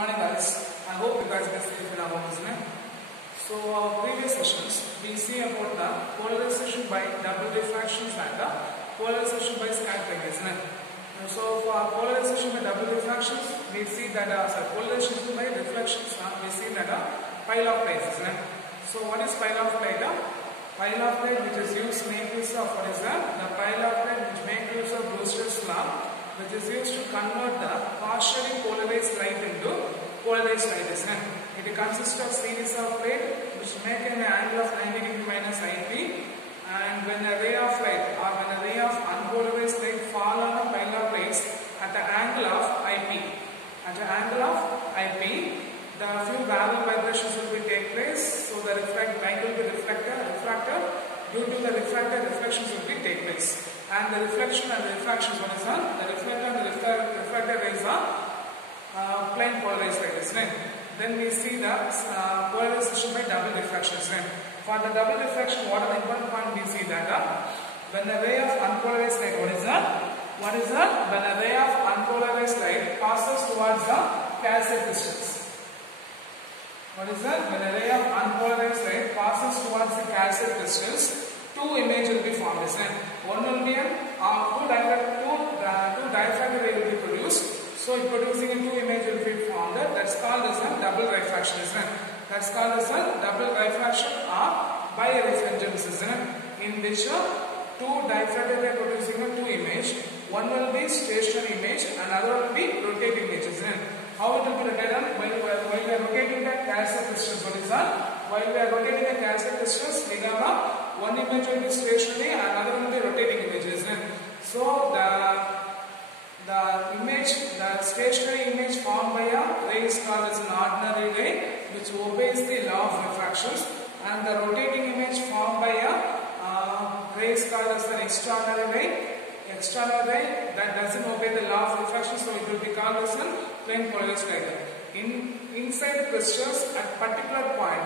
morning guys. I hope you guys are safe in our home, isn't it? So our previous sessions we see about the polarization by double diffractions and the polarization by scattering, isn't it? So for polarization by double diffractions we see that polarization by reflections we see that pile of plates, isn't it? So what is pile of plate? Pile of plate which is used to make use of what is that? The pile of plate which make use of Brewster's law, which is used to convert the partially polarized light into polarized light, isn't it? It consists of series of plate which make an angle of 90 degree minus IP, and when a ray of light or when a ray of unpolarized light fall on a pile of plates at the angle of IP, the few parallel vibrations will be take place. So the light will be refracted. Due to the refractor, reflections will be take place. And the reflection and the refractions, what is that? The reflector and the refractor rays are plane polarized light, isn't it? Then we see the polarization by double diffraction, isn't it? For the double diffraction, what are the important point we see that when a ray of unpolarized light, what is that? When a ray of unpolarized light passes towards the calcite crystals. What is that? When a ray of unpolarized light passes towards the calcite crystals, two images will be formed, isn't it? One will be two diffracted ray will be produced. So producing a two image will be formed. That's called as a double diffraction, isn't it? That's called as a double diffraction or birefringence, isn't it? In which two diffracted ray producing a two image. One will be stationary image and other will be rotating image, isn't it? How it will be rotated? While we are rotating the calcite crystals, what is that? While we are rotating the calcite crystals, we have one image will be stationary and another will be rotating image, isn't it? So the stationary image formed by a ray is called as an ordinary ray, which obeys the law of refractions, and the rotating image formed by a ray is called as an extraordinary ray. External ray that doesn't obey the law of refraction, so it will be called as a plane polarized light. Inside crystals at particular point,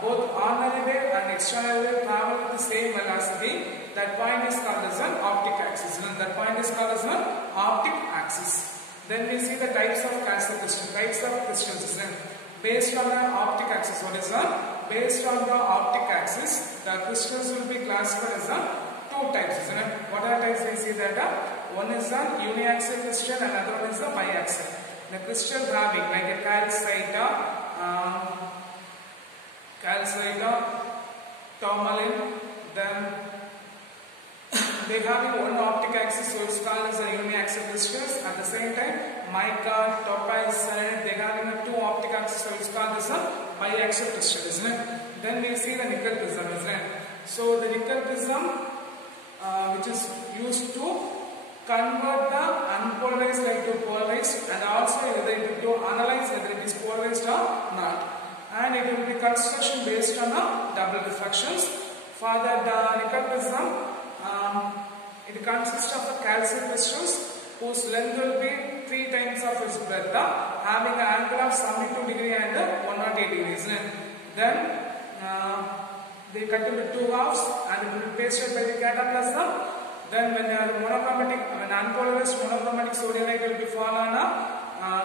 both ordinary ray and external ray travel with the same velocity. That point is called as an optic axis. That point is called as an optic axis. Then we see the types of calcite crystals. Types of crystals, based on the optic axis. What is that? Based on the optic axis, the crystals will be classified as two types, isn't it? What are types we see that? One is a uniaxial crystal and another one is a biaxial. The crystal having like a calcite, tourmaline, then they having one optic axis, so it's called as a uniaxial crystals. At the same time, mica, topaz, they having a two optic axis, so it's called as a biaxial crystal, isn't it? Then we see the nickel prism, isn't it? So the nickel prism, which is used to convert the unpolarized light to polarized, and also to analyze whether it is polarized or not. And it will be construction based on double diffractions. For the nickel prism, it consists of calcite crystals whose length will be 3 times of its breadth, having an angle of 72 degree and 108 degrees. Then they cut into two halves and it will be pasted by the cataplasm. Then when unpolarized monochromatic sodium light will be fall on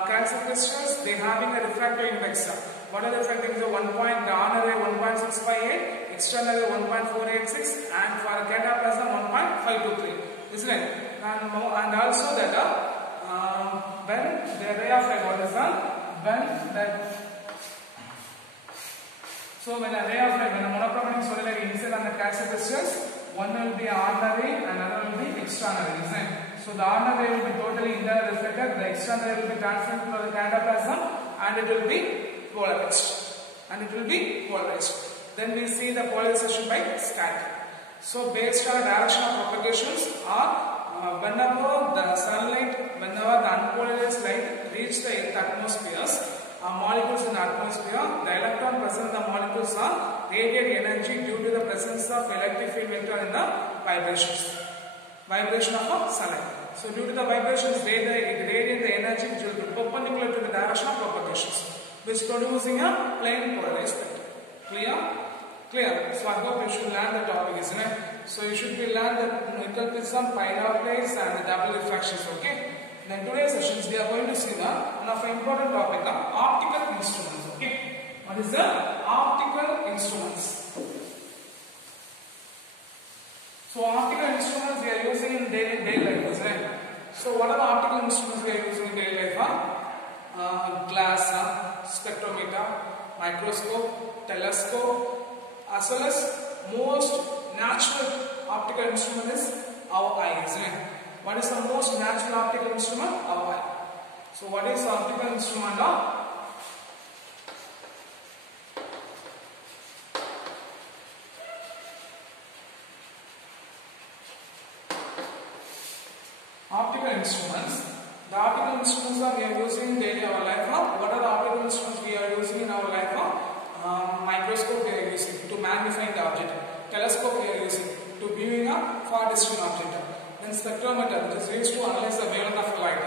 calcite crystals, they having a refractive index. What are the refractive index? The ordinary 1.658, external 1.486, and for cataplasm 1.523, isn't it? And also that when the ray of light, what is that? So when a ray of light, when a monochromatic sodium light incident on the calcite crystals, one will be ordinary and another will be external, isn't it? So the ordinary ray will be totally internal reflected, the external ray will be transmitted to the cataplasm, and it will be polarized. Then we see the polarization by scattering. So based on the direction of propagations, or whenever the sunlight, whenever the unpolarized light reach the Earth atmospheres, molecules in the atmosphere, the electron present in the molecules are radiate energy due to the presence of electric field vector in the vibration of sunlight. So due to the vibrations, it radiates the energy which will be perpendicular to the direction of propagations, which is producing a plane polarized light. Clear? So I hope you should learn the topic, isn't it? So you should be learn the nickel prism, pile of plates and the double diffractions, okay? then today's sessions we are going to see one of the important topic optical instruments. Okay, what is the optical instruments? So optical instruments we are using in daily life, isn't it? So what are the optical instruments we are using in daily life? Glass, spectrometer, microscope, telescope, as well as most natural optical instrument is our eye, isn't it? What is the most natural optical instrument? Our eye. So what is optical instrument? Optical instruments. The optical instruments that we are using in daily our life. What are the optical instruments we are using in our life? Microscope we are using to magnify the object. Telescope we are using to viewing a far distant object. Then spectrometer, which is used to analyze the wavelength of light.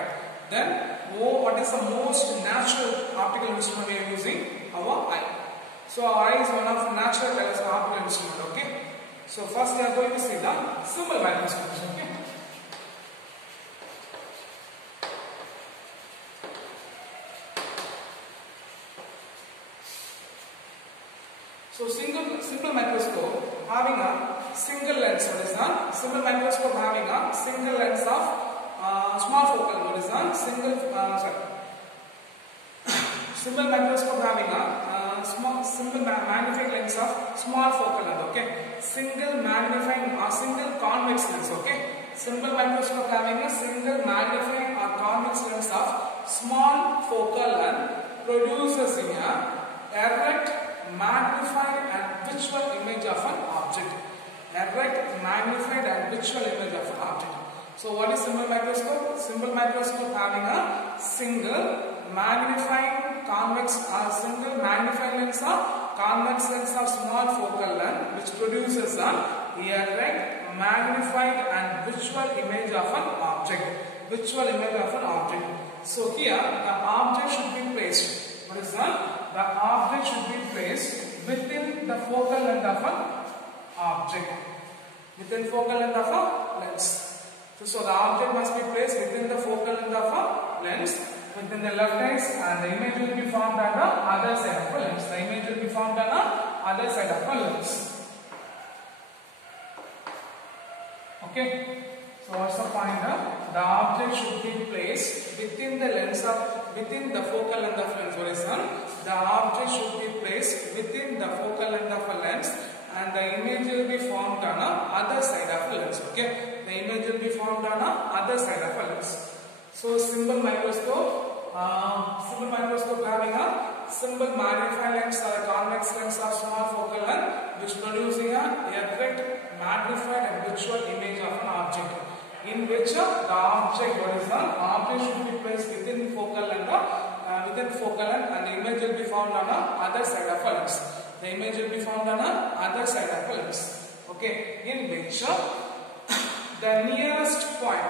Then what is the most natural optical instrument we are using? Our eye. So our eye is one of natural optical instrument. Okay. So first we are going to see the simple microscopes. Okay. So simple microscope having a single lens. What is that? Simple microscope having a single lens of small focal. What is that? Simple microscope having a simple magnifying lens of small focal length. Okay. Single magnifying or single convex lens. Okay. Simple microscope having a single magnifying or convex lens of small focal length produces in a erect, magnified and visual image of an object. Erect, magnified and visual image of an object. So what is simple microscope? Simple microscope having a single magnifying convex or single magnifying lens of convex lens of small focal length which produces a erect, magnified and visual image of an object. Visual image of an object. So here the object should be placed. What is that? The object should be placed within the focal length of an object. Within focal length of a lens. So the object must be placed within the focal length of a lens, within the left eyes, and the image will be formed on the other side of a lens. The image will be formed on the other side of a lens. Okay. So what's the point? The object should be placed within the lens of the focal length of lens. What is that? The object should be placed within the focal length of a lens, and the image will be formed on the other side of a lens. Okay, the image will be formed on the other side of a lens. So simple microscope having a simple magnifying lens or a convex lens of small focal length, which producing a erect, magnified and visual image of an object. In which the object, what is the object should be placed within focal length, and the image will be found on the other side of a lens. The image will be found on the other side of a lens. Okay, in which the nearest point,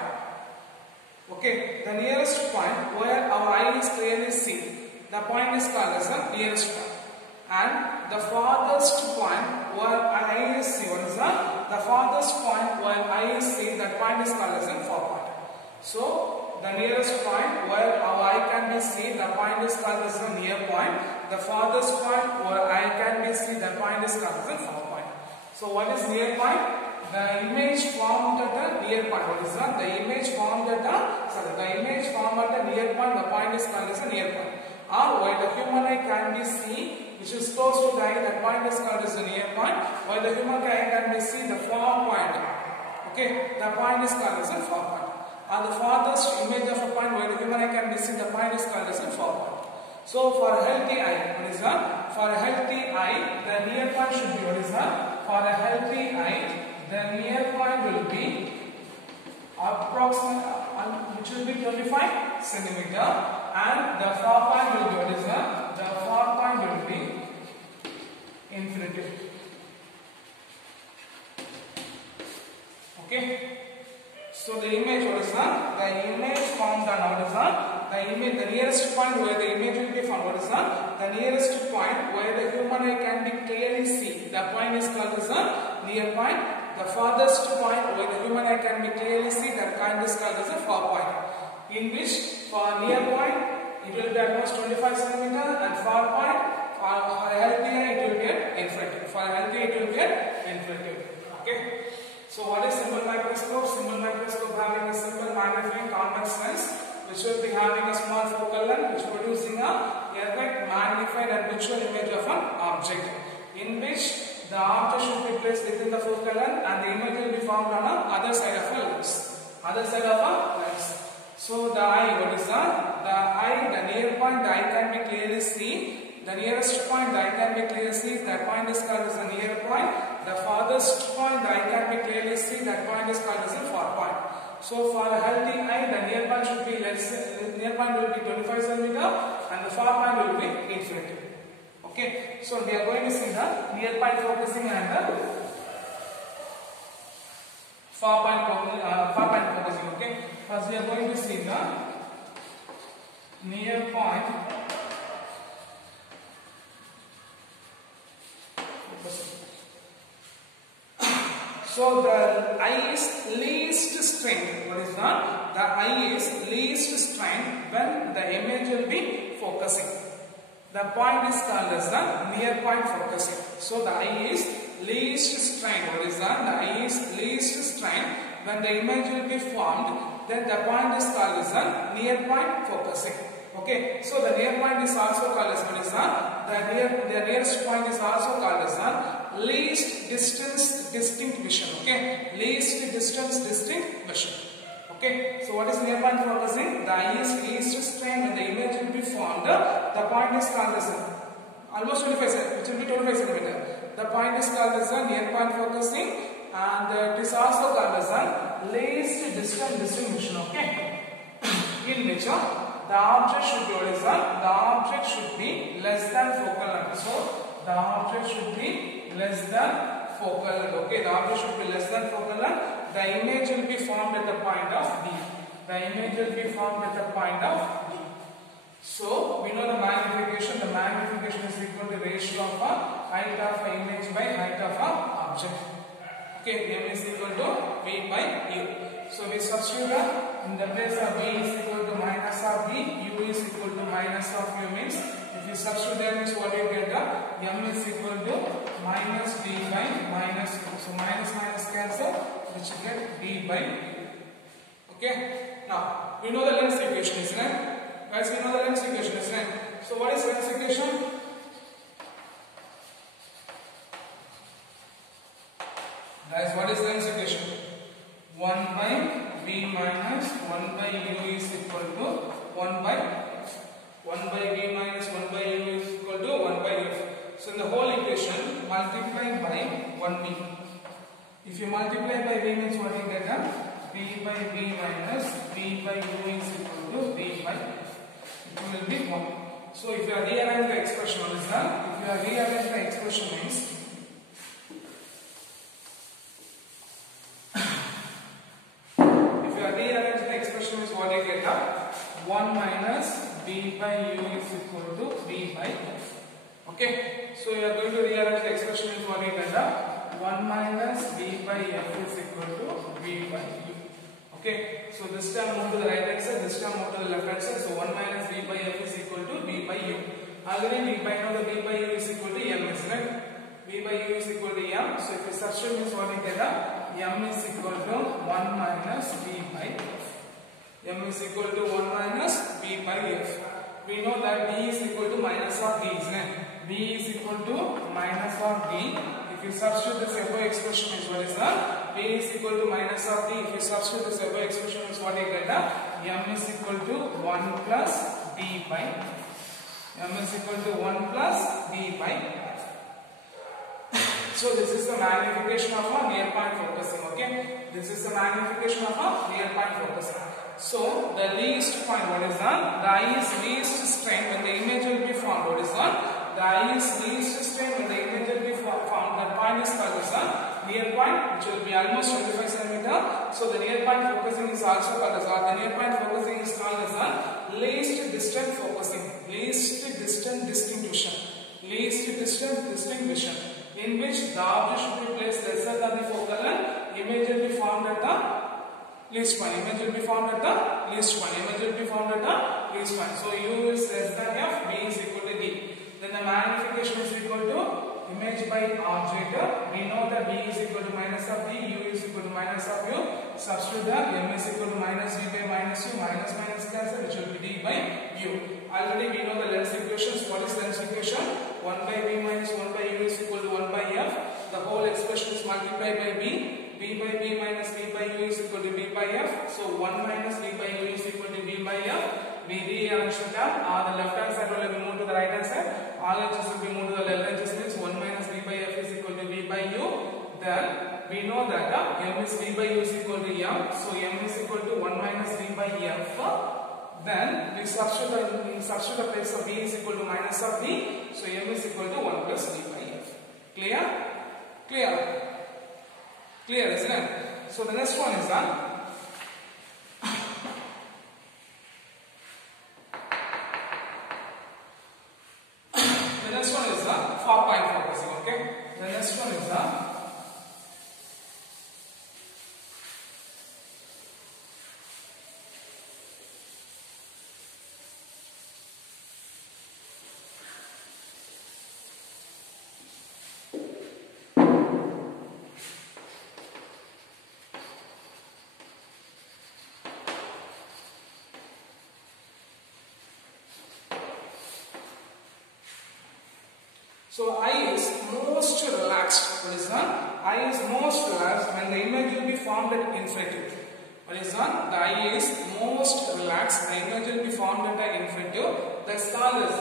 the nearest point where our eye is clearly seen, the point is called as the nearest point. And the farthest point where eye is seen, what is that? The farthest point where eye is seen, that point is called as a far point. So the nearest point where our eye can be seen, the point is called as a near point. The farthest point where eye can be seen, the point is called as a far point. So what is near point? The image formed at a near point. What is that? The image formed at a near point, the point is called as a near point. Or where the human eye can be seen, which is close to the eye, that point is called as a near point. Where the human eye can be seen, the far point. Okay, the point is called as a far point. Or the farthest image of a point where the human eye can be seen, the point is called as a far point. So for a healthy eye, what is that? For a healthy eye, the near point should be, what is that? For a healthy eye, the near point will be approximate, which will be 25 centimeter, and the far point will be, what is that? The far point will be infinity. Okay. So the image, what is that? The image formed on, what is that? The image, the nearest point where the image will be found, what is that? The nearest point where the human eye can be clearly seen, the point is called as a near point. The farthest point where the human eye can be clearly seen, that point is called as a far point. in which for near point it will be at most 25 cm and far point for a healthy eye it will get infrared. For a healthy it will get infrared. Okay. So what is simple microscope? Simple microscope having a simple magnifying convex lens which will be having a small focal length which producing a perfect magnified and visual image of an object, in which the object should be placed within the focal length and the image will be formed on the other side of a lens. Other side of a lens. So the eye, what is that? The eye, the near point, the eye can be clearly seen. The nearest point, the eye can be clearly seen. That point is called as the near point. The farthest point, the eye can be clearly seen. That point is called as the far point. So for a healthy eye, the near point should be near point will be 25 cm and the far point will be infinity. Okay. So we are going to see the near point focusing and the far point focusing. Okay. First we are going to see the near point focusing. So the eye is least strained. What is that? The eye is least strained when the image will be focusing. The point is called as the near point focusing. So the eye is least strained. What is that? The eye is least strained when the image will be formed. Then the point is called as the near point focusing. Okay. So the near point is also called as what is that? The nearest point is also called as the least distance distinct vision. Okay. Least distance distinct vision. Okay. So what is near point focusing? The eye is least strained when the image will be formed. The point is called as almost 25 cm, which will be 25 cm. The point is called as the near point focusing, and it is also called as the least distant distinct vision. Okay. In which the object should be what is that? The object should be less than focal length. So the object should be less than focal length. Okay. The object should be less than focal length. The image will be formed at the point of D. The image will be formed at the point of D. So we know the magnification. The magnification is equal to ratio of a height of an image by height of an object. Okay, M is equal to V by U. So we substitute in the place of V is equal to minus of V, U is equal to minus of U means if you substitute there means what you get? M is equal to minus V by minus U. So minus minus cancel, which you get V by U. Okay. Now we know the length equation, isn't it? Guys, we know the length equation, isn't it? So what is length equation? Guys, what is length equation? 1 by V minus 1 by U is equal to 1 by V minus 1 by U is equal to 1 by F. So in the whole equation, multiply by 1V. If you multiply by V means what you get? V by V minus V by U is equal to V by F. It will be 1. So if you are rearrange the expression, what is that? If you are rearrange the expression means rearrange the expression is what you get 1 minus V by U is equal to V by F. Okay. So you are going to rearrange the expression is what you get 1 minus V by F is equal to V by U. Okay. So this term move to the right hand side, this term move to the left hand side. So 1 minus V by F is equal to V by U. Already we know the V by U is equal to M, isn't it? V by U is equal to M. So if you substitute means what you get M is equal to 1 minus V by F. M is equal to 1 minus V by F. We know that V is equal to minus of D, isn't it? V is equal to minus of D. If you substitute this above expression is what is that? V is equal to minus of D. If you substitute this above expression is what you get M is equal to 1 plus D by F. M is equal to 1 plus D by F. So this is the magnification of a near point focusing. Okay, this is the magnification of a near point focusing. So the least point, what is that? The eye is least strained when the image will be formed. What is that? The eye is least strained when the image will be formed. The point is called as a near point, which will be almost 25 cm. So the near point focusing is also called as the near point focusing is called as a least distant focusing, least distant distinct vision, least distant distinct vision, in which the object should be placed lesser than the focal length. Image will be formed at the least point. Image will be formed at the least point. Image will found at a least point. So u is less than f, v is equal to d. Then the magnification is equal to image by object. We know that v is equal to minus of d, u is equal to minus of u. Substitute that m is equal to minus v by minus u, minus minus cancel, which will be d by u. Already we know the length equations. What is length equation? 1 by v minus 1 by u is equal to 1 by f. The whole expression is multiplied by v. V by v minus v by u is equal to v by f. So 1 minus v by u is equal to v by f. We rearrange the term. The left hand side will be moved to the right hand side. All edges will be moved to the left edges. Means 1 minus v by f is equal to v by u. Then we know that m is v by u is equal to m. So m is equal to 1 minus v by f. Then we substitute the place of v is equal to minus of v. So m is equal to 1 plus v by f. Clear? Clear? Clear, isn't it? So the next one is the next one is 4-point focusing. Okay. The next one is so eye is most relaxed. What is that? Eye is most relaxed when the image will be formed at infinitive. What is that? The eye is most relaxed. The image will be formed at infinitive. That's called as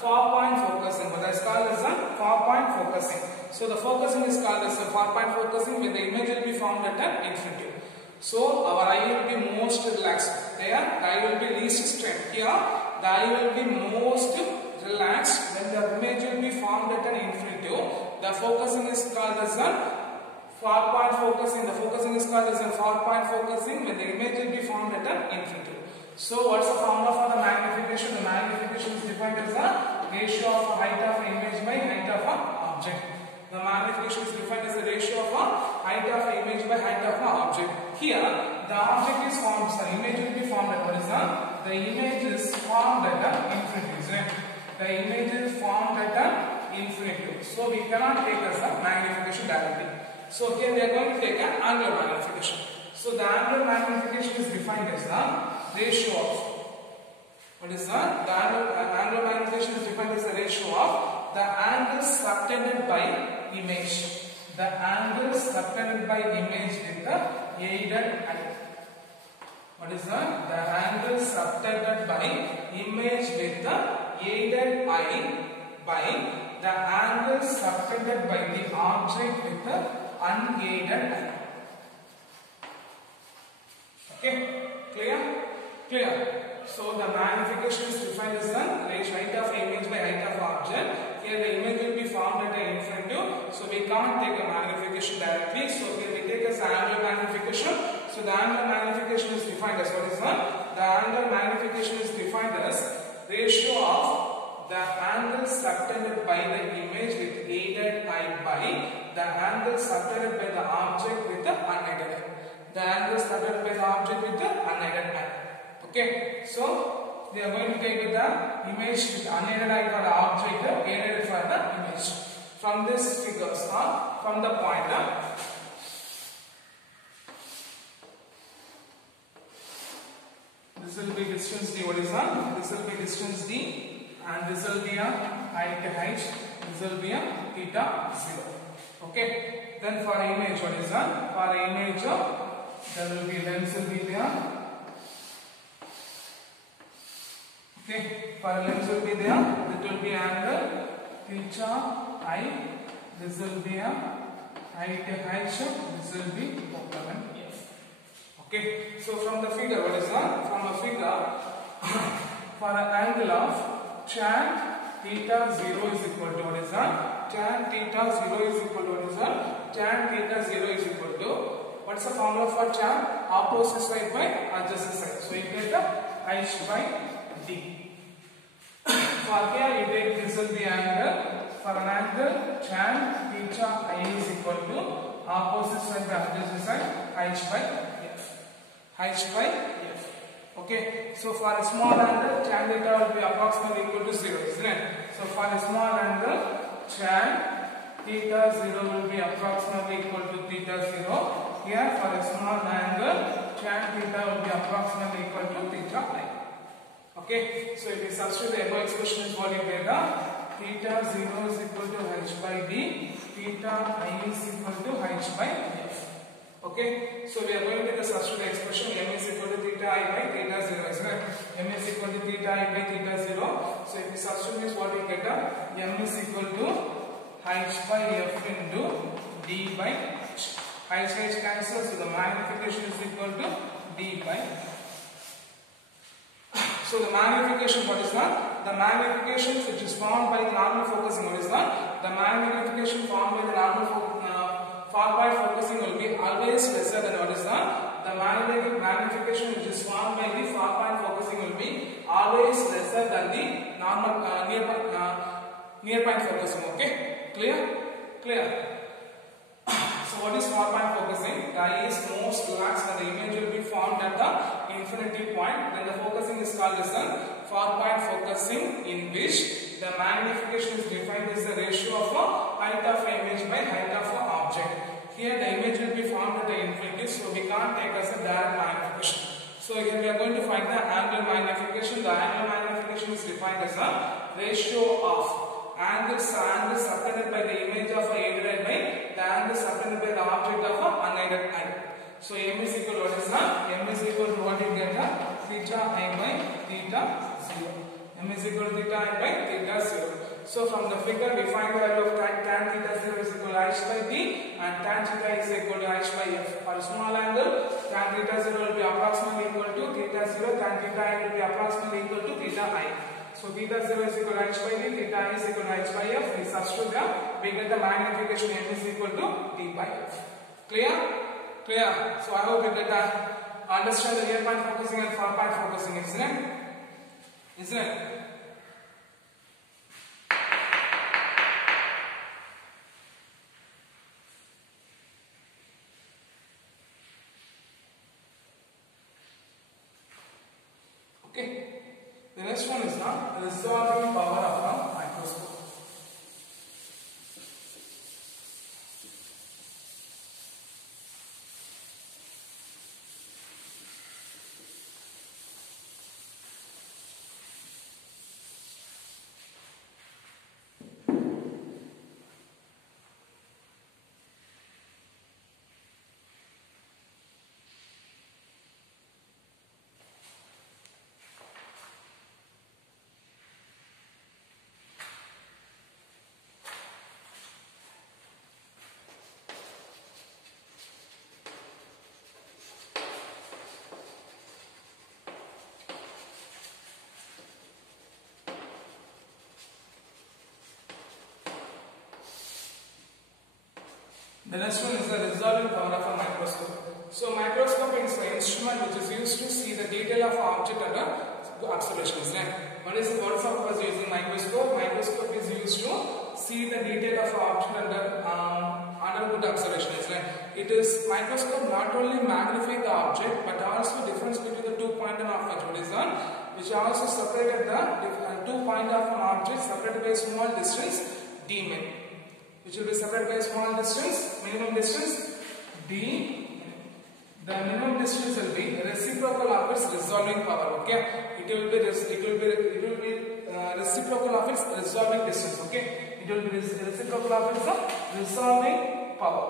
4-point focusing. What is called as 4-point focusing. So the focusing is called as 4-point focusing when the image will be formed at infinitive. So our eye will be most relaxed. There, the eye will be least strained. Here, the eye will be most relaxed when the image will be formed at an infinitive. The focusing is called as 4-point focusing. The focusing is called as 4-point focusing when the image will be formed at an infinitive. So what's the formula for the magnification? The magnification is defined as a ratio of height of image by height of an object. The magnification is defined as a ratio of height of image by height of an object. Here, the object is formed, the image will be formed at what is the image is formed at an infinitive. The image is formed at an infinitive. So we cannot take as a magnification directly. So here we are going to take an angular magnification. So the angular magnification is defined as the ratio of what is that? The angular magnification is defined as the ratio of the angle subtended by image. The angle subtended by image with the aided eye. What is that? The angle subtended by image with the aided eye by the angle subtended by the object with the unaided eye. Okay, clear? Clear. So the magnification is defined as the ratio height of image by height of object. Here the image will be formed at an infinitive. So we can't take a magnification directly. So here we take as angular magnification. So the angular magnification is defined as what is that? The angular magnification is defined as ratio of the angle subtended by the image with aided eye by the angle subtended by the object with the unaided eye. The angle subtended by the object with the unaided eye. Okay, so we are going to take the image with unaided eye for the object, aided for the image. From this figures or from the pointer, this will be distance d. What is that? This will be distance d, and this will be a height h. This will be a theta 0. Okay. Then for image, what is that? For image, there will be lens will be there. Okay, for lens will be there, it will be angle theta I, this will be a height h, this will be focal length f. Okay, so from the figure, what is that? From a figure, for an angle of tan theta 0 is equal to what is that? Tan theta 0 is equal to what is that? Tan theta 0 is equal to, what's the formula for tan? Opposite side by adjacent side. So you get the h by d. For here you take this will be angle. For an angle tan theta I is equal to opposite side by adjacent side h by f. H by f. Okay, so for a small angle, tan theta will be approximately equal to 0, isn't it? So for a small angle, tan theta 0 will be approximately equal to theta 0. Here for a small angle, tan theta will be approximately equal to theta I. Okay, so if we substitute the above expression is what you get, theta 0 is equal to h by d, theta I is equal to h by f. Okay, so we are going to the substitute expression m is equal to theta I by theta 0, isn't it? M is equal to theta I by theta 0. So if we substitute this, what we get, m is equal to h by f into d by h. H cancels, so the magnification is equal to d by h. So the magnification, what is that? The magnification which is formed by the normal focusing, what is that? The magnification formed by the normal far point focusing will be always lesser than what is that? The magnification which is formed by the far point focusing will be always lesser than the normal near point focusing. Okay, clear? Clear. So what is far point focusing? The eye is most relaxed and the image will be formed at the infinity point. Then the focusing is called as a far point focusing, in which the magnification is defined as the ratio of height of image by height of object. Here the image will be formed at the infinity, so we can't take as a direct magnification. So here we are going to find the angular magnification. The angular magnification is defined as a ratio of angles subtended by the image of a aided eye by the angle subtended by the object of a unaided eye. So m is equal to what is that? M is equal to what you get, theta I by theta 0. M is equal to theta I by theta 0. So from the figure we find the value of tan theta 0 is equal to h by d and tan theta is equal to h by f. For a small angle, tan theta 0 will be approximately equal to theta 0, tan theta I will be approximately equal to theta I. So theta 0 is equal to h by d, theta I is equal to h by f. We substitute there, we get the magnification m is equal to d by f. Clear? Clear? So I hope you get that. Understand the near point focusing and far point focusing, isn't it? Isn't it? Okay. The next one is the resolving power of a microscope. The next one is the resolving power of a microscope. So microscope is the instrument which is used to see the detail of object under observation. What is the purpose of using microscope? Microscope is used to see the detail of object under good observation. It is microscope not only magnify the object but also difference between the 2 point of horizon, which also separated the 2 point of an object separated by a small distance d min, which will be separated by a small distance, minimum distance d. The minimum distance will be reciprocal of its resolving power. Okay, it will be reciprocal of its resolving distance. Okay, it will be reciprocal of its resolving power.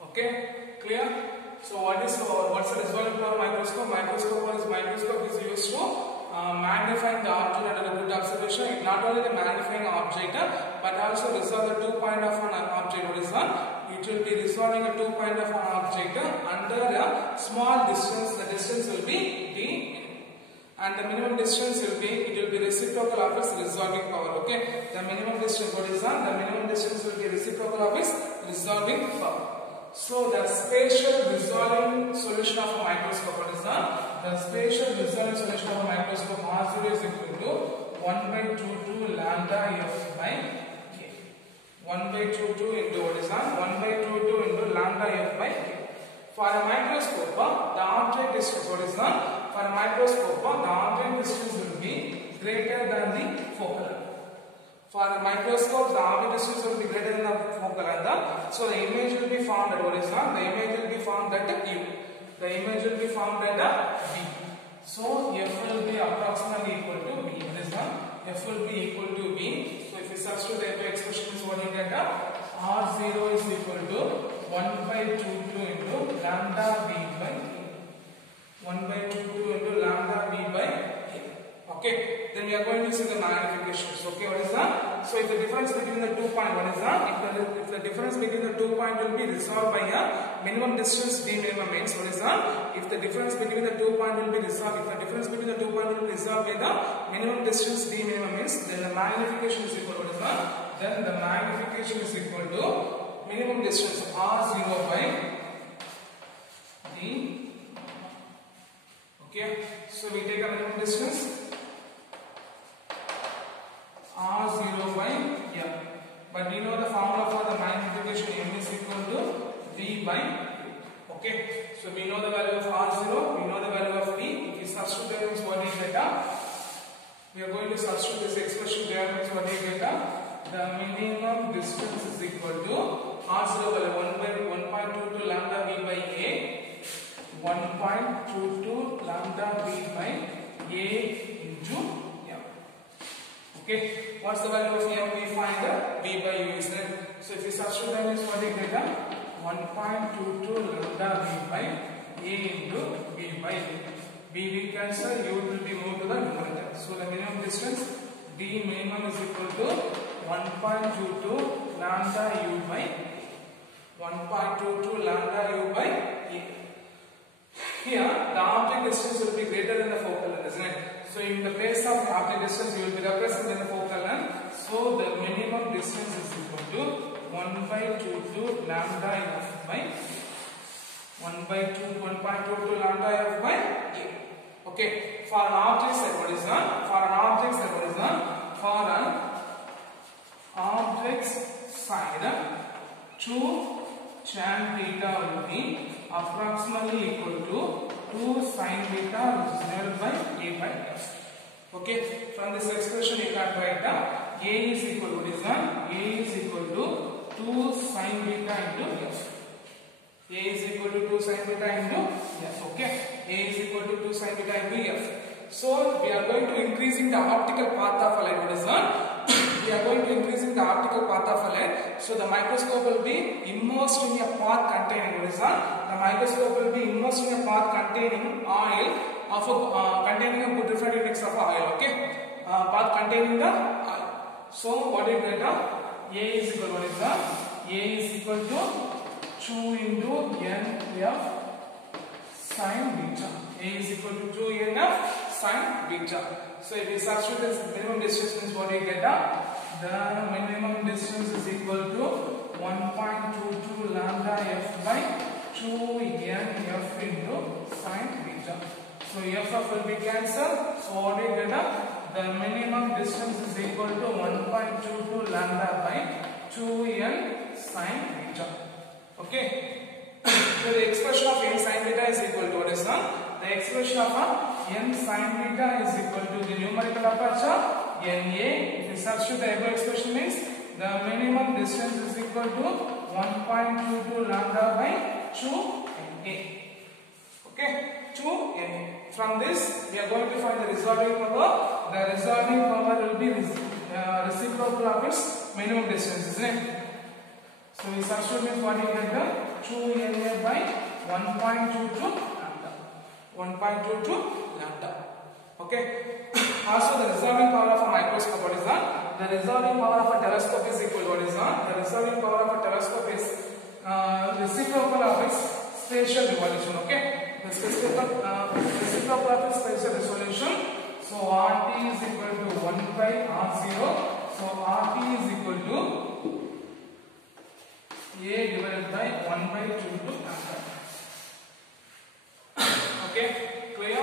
Okay, clear? So what's the resolving power of microscope? Microscope is used to magnifying the object under the good observation. Not only the magnifying object but also resolve the 2 point of an object. What is that? It will be resolving a 2 point of an object under a small distance. The distance will be d, and the minimum distance will be reciprocal of its resolving power. Okay, the minimum distance, what is that? The minimum distance will be reciprocal of its resolving power. So the spatial resolving solution of a microscope, what is that? The spatial resolving solution of a microscope R0 is equal to 1 by 2 lambda f by k. 1 by 2 into what is that? 1 by 2 into lambda f by k. For a microscope, the object distance, what is that? For a microscope, the object distance will be greater than the focal length. For a microscope, the object distance will be greater than the focal length. So the image will be formed at what is that? The image will be formed at U. The image will be formed at B. So F will be approximately equal to B. What is that? F will be equal to B. So if we substitute the F expression is what you get, R0 is equal to 1 by 2 into lambda B by A. 1 by 2 into lambda B by A. Okay, then we are going to see the magnifications. Okay, what is that? So if the difference between the 2 point, what is that? If the difference between the 2 point will be resolved by a minimum distance D minimum means, what is that? If the difference between the 2 point will be resolved, if the difference between the 2 point will be resolved by the minimum distance D minimum means, then the magnification is equal to what is that? Then the magnification is equal to minimum distance R0 by D. Okay, so we take a minimum distance R0 by M. But we know the formula for the magnification M is equal to V by U. Okay, so we know the value of R0, we know the value of V. If we substitute that means what we get, we are going to substitute this expression there means what we get, the minimum distance is equal to R0 value 1.22 lambda V by A, 1.22 lambda V by A into M. Okay, what's the value of M? We find V by U, isn't it? So if we substitute that means what we get, 1.22 lambda V by A into V by U. V cancel, U will be moved to the numerator. So the minimum distance D minimum is equal to 1.22 lambda U by A. 1.22 lambda U by A. Here, the object distance will be greater than the focal length, isn't it? So in the place of object distance, you will be represented in the focal length. So the minimum distance is equal to 1 by 2 lambda F by 1 by 1.22 lambda F by A. Okay. For an object set, what is that? For an object set, what is that? For an object side, 2 tan theta will be approximately equal to 2 sin theta, which is divided by A by F. Okay, from this expression you can write A is equal to what is that? A is equal to 2 sin theta into F. A is equal to 2 sin theta into F. Okay, A is equal to 2 sin theta into F. So we are going to increasing the optical path of a light. What is that? We are going to increasing the optical path of a light. So the microscope will be immersed in a path containing, what is that? The microscope will be immersed in a path containing oil of a, containing a good refractive index of oil. Okay, path containing the oil. So what do you get? A is equal to what is that? A is equal to 2 into NF sin beta. A is equal to 2 NF sin beta. So if we substitute this minimum distance means what do you get? The minimum distance is equal to 1.22 lambda F by 2 NF into sin beta. So F will be cancelled. So what do you get? The minimum distance is equal to 1.22 lambda by 2n sin beta. Okay. So the expression of n sin beta is equal to what is that? The expression of n sin beta is equal to the numerical aperture Na. If you substitute the above expression means the minimum distance is equal to 1.22 lambda by 2Na. Okay, 2Na. From this we are going to find the resolving power. The resolving power will be reciprocal of its minimum distance, isn't it? So we substitute means what you get? 2Na by 1.22 lambda. 1.22 lambda. Okay. Also the resolving power of a microscope, what is that? The resolving power of a telescope is equal to what is that? The resolving power of a telescope is reciprocal of its spatial resolution. Okay. The reciprocal of its spatial resolution. So RT is equal to 1 by R0. So RT is equal to A divided by 1 by 2 to lambda. Okay, clear?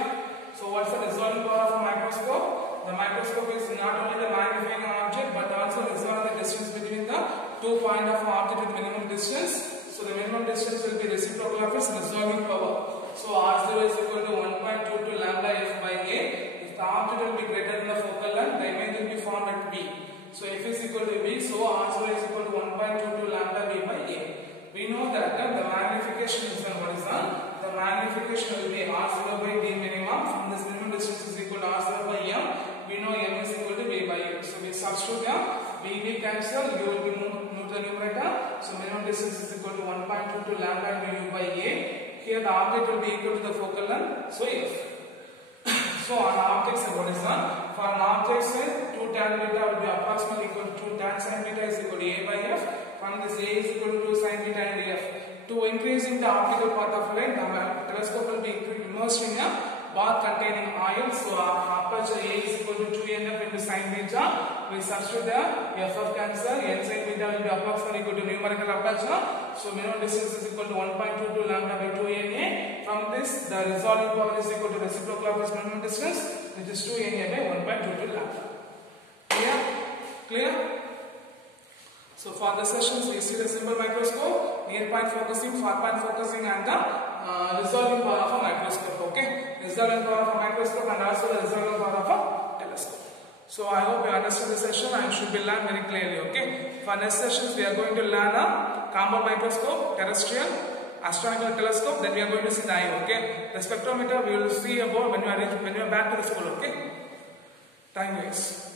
So what's the resolving power of a microscope? The microscope is not only the magnifying object but also resolve the distance between the 2 points of an object with minimum distance. So So the minimum distance will be reciprocal of its resolving power. So R0 is equal to 1.22 lambda f by A. If the object will be greater than the focal length, the image will be formed at B. So f is equal to B, so R0 is equal to 1.22 lambda B by A. We know that the magnification is what is done. The magnification will be R0 by D minimum. From this minimum distance is equal to R0 by M. We know M is equal to B by U. So we substitute M. B cancel. U will be moved to the numerator. So minimum distance is equal to 1.22 lambda into U by A. Here the object will be equal to the focal length. So F. So on objects, what is done? For an object, say 2 tan beta will be approximately equal to 2 tan sin beta is equal to A by F. From this A is equal to 2 sin beta and F. To increasing the optical path of light, the telescope will be immersed in a bath containing oil. So aperture A is equal to 2NF into sin beta. We substitute the F of cancel. N sin beta will be approximately equal to numerical aperture. So minimum distance is equal to 1.22 lambda by 2NA. From this, the resolving power is equal to reciprocal of its minimum distance, which is 2NA by 1.22 lambda. Clear? Clear? So for the sessions, we see the simple microscope, near point focusing, far point focusing, and the resolving power of a microscope. Okay, resolving power of a microscope and also the resolving power of a telescope. So I hope you understood the session and should be learned very clearly. Okay, for next sessions we are going to learn a combo microscope, terrestrial, astronomical telescope. Then we are going to see the eye. Okay, the spectrometer we will see about when you are back to the school. Okay, thank you guys.